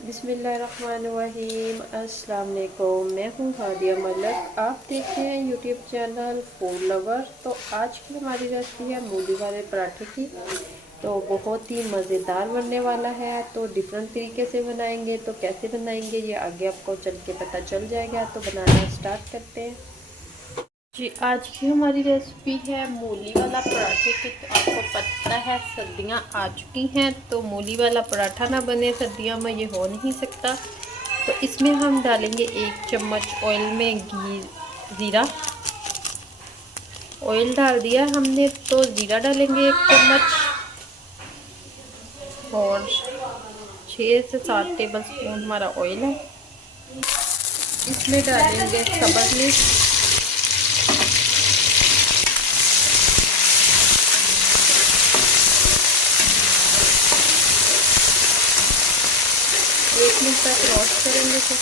बिस्मिल्लाहिर्रहमानिर्रहीम। अस्सलाम वालेकुम। मैं हूँ हादिया मलक। आप देख रहे हैं यूट्यूब चैनल फूड लवर। तो आज की हमारी रेसिपी है मूली वाले पराठे की। तो बहुत ही मज़ेदार बनने वाला है। तो डिफरेंट तरीके से बनाएंगे, तो कैसे बनाएंगे ये आगे आपको चल के पता चल जाएगा। तो बनाना स्टार्ट करते हैं जी। आज की हमारी रेसिपी है मूली वाला पराठे की। तो आपको पता है सर्दियां आ चुकी हैं, तो मूली वाला पराठा ना बने सर्दियों में ये हो नहीं सकता। तो इसमें हम डालेंगे 1 चम्मच ऑयल में घी, ज़ीरा। ऑयल डाल दिया हमने, तो ज़ीरा डालेंगे 1 चम्मच और 6 से 7 टेबल स्पून हमारा ऑयल है। इसमें डालेंगे सब्ज़ मिर्च, 1 मिनट तक रोस्ट करेंगे। तो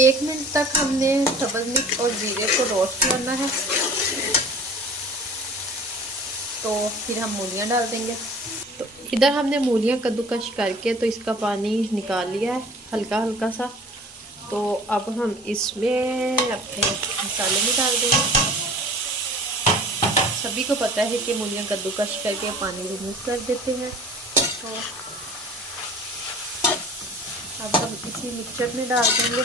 1 मिनट तक हमने सब्ज़ मिर्च और जीरे को रोस्ट करना है। तो फिर हम मूलियाँ डाल देंगे। तो इधर हमने मूलियाँ कद्दूकश करके तो इसका पानी निकाल लिया है हल्का हल्का सा। तो अब हम इसमें अपने मसाले में डाल देंगे। सभी को पता है कि मूलियाँ कद्दूकश करके पानी रिमूव कर देते हैं। तो अब हम इसी मिक्सचर में डाल देंगे।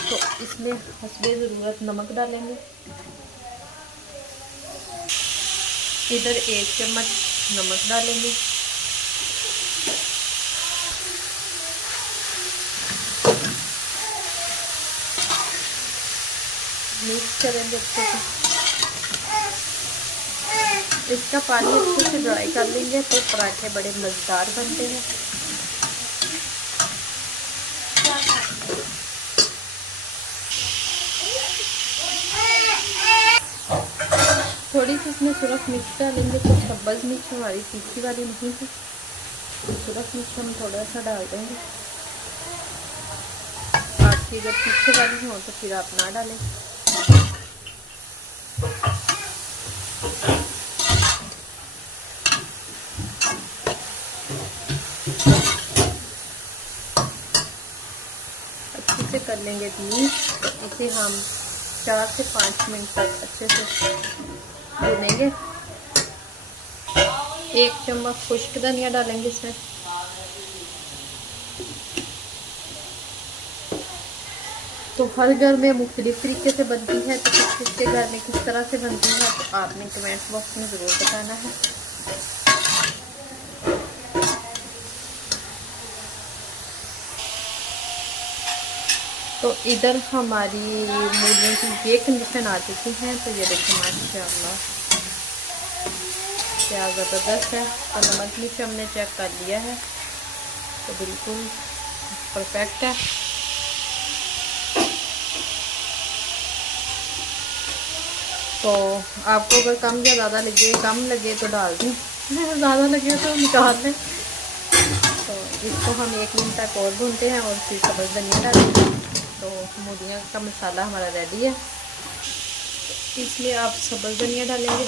तो इसमें हस्बे ज़रूरत नमक डालेंगे। इधर 1 चम्मच नमक डालेंगे। मिक्स करेंगे अच्छे से। इसका पानी अच्छे से ड्राई कर लेंगे तो पराठे बड़े मज़ेदार बनते हैं। थोड़ी सी इसमें सुरख मिर्च डालेंगे। तो सब्ज़ मिर्च हमारी तीखी वाली नहीं है, तो सुरख मिर्च हम थोड़ा सा डाल देंगे। आपकी अगर तीखे वाली हो तो फिर आप ना डालें। अच्छे से कर लेंगे मिक्स। इसे हम 4 से 5 मिनट तक अच्छे से भूनेंगे। 1 चम्मच खुश्क धनिया डालेंगे इसमें। तो हर घर में मुख्तलिफ तरीके से बनती है, तो किसके घर में किस तरह से बनती है तो आपने कमेंट बॉक्स में ज़रूर बताना है। तो इधर हमारी मूलियों की ये कंडीशन आ चुकी है। तो ये देखिए माशाल्लाह क्या ज़बरदस्त है। तो नमक मिर्च हमने चेक कर लिया है, तो बिल्कुल परफेक्ट है। तो आपको अगर कम या ज़्यादा लगे, कम लगे तो डाल दें, ज़्यादा लगे तो निकाल लें। तो इसको हम 1 मिनट तक और भूनते हैं और फिर सब्ज़ धनिया डालेंगे। तो मूलियाँ का मसाला हमारा रेडी है। तो इसमें आप सब्ज़ धनिया डालेंगे।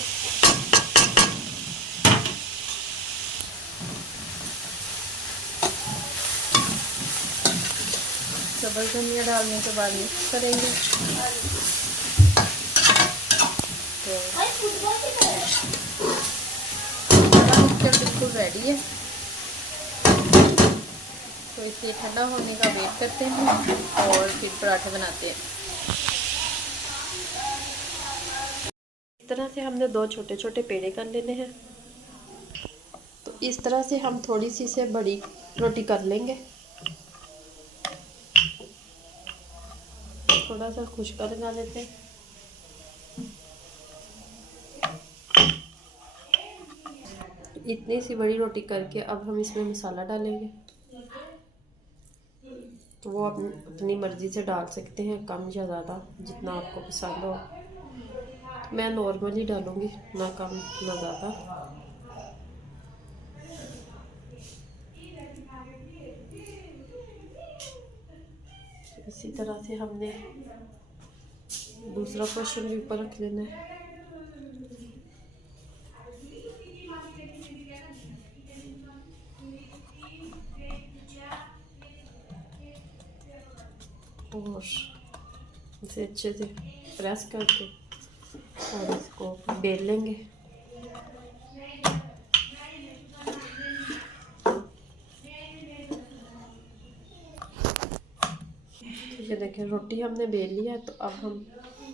सब्ज़ धनिया डालने के बाद मिक्स करेंगे। तो मिक्सचर बिल्कुल रेडी है। तो इसे ठंडा होने का वेट करते हैं और फिर पराठे बनाते हैं। इस तरह से हमने 2 छोटे छोटे पेड़े कर लेने हैं। तो इस तरह से हम थोड़ी सी से बड़ी रोटी कर लेंगे। थोड़ा सा खुश्का लगा लेते हैं। इतनी सी बड़ी रोटी करके अब हम इसमें मसाला डालेंगे। तो वो अपनी मर्ज़ी से डाल सकते हैं, कम या ज़्यादा जितना आपको पसंद हो। मैं नॉर्मली डालूँगी, ना कम ना ज़्यादा। इसी तरह से हमने दूसरा पोर्शन भी ऊपर रख देना है। और इसे अच्छे से प्रेस करके और इसको बेल लेंगे। ये देखिए रोटी हमने बेल लिया है, तो अब हम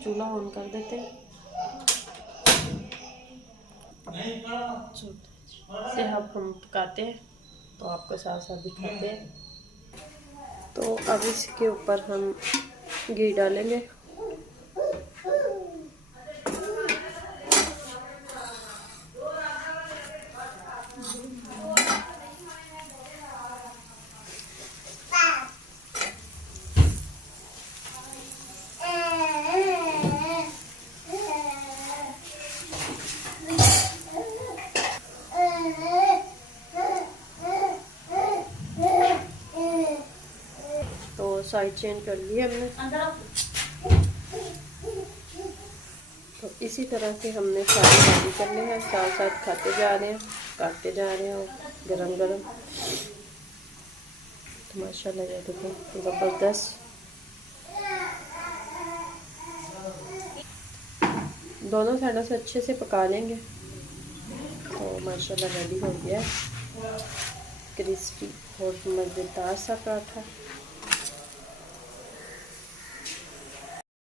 चूल्हा ऑन कर देते हैं। से अब हम पकाते हैं, तो आपको साथ साथ दिखाते हैं। तो अब इसके ऊपर हम घी डालेंगे। तो साइड चेंज कर लिया हमने। तो इसी तरह से हमने सारी रेडी करने हैं, साथ साथ खाते जा रहे हैं, काटते जा रहे हैं गरम गरम। तो माशाल्लाह ये देखो ज़बरदस्त। दोनों साइडों से अच्छे से पका लेंगे। तो माशाल्लाह रेडी हो गया क्रिस्पी और मज़ेदार सा पराठा।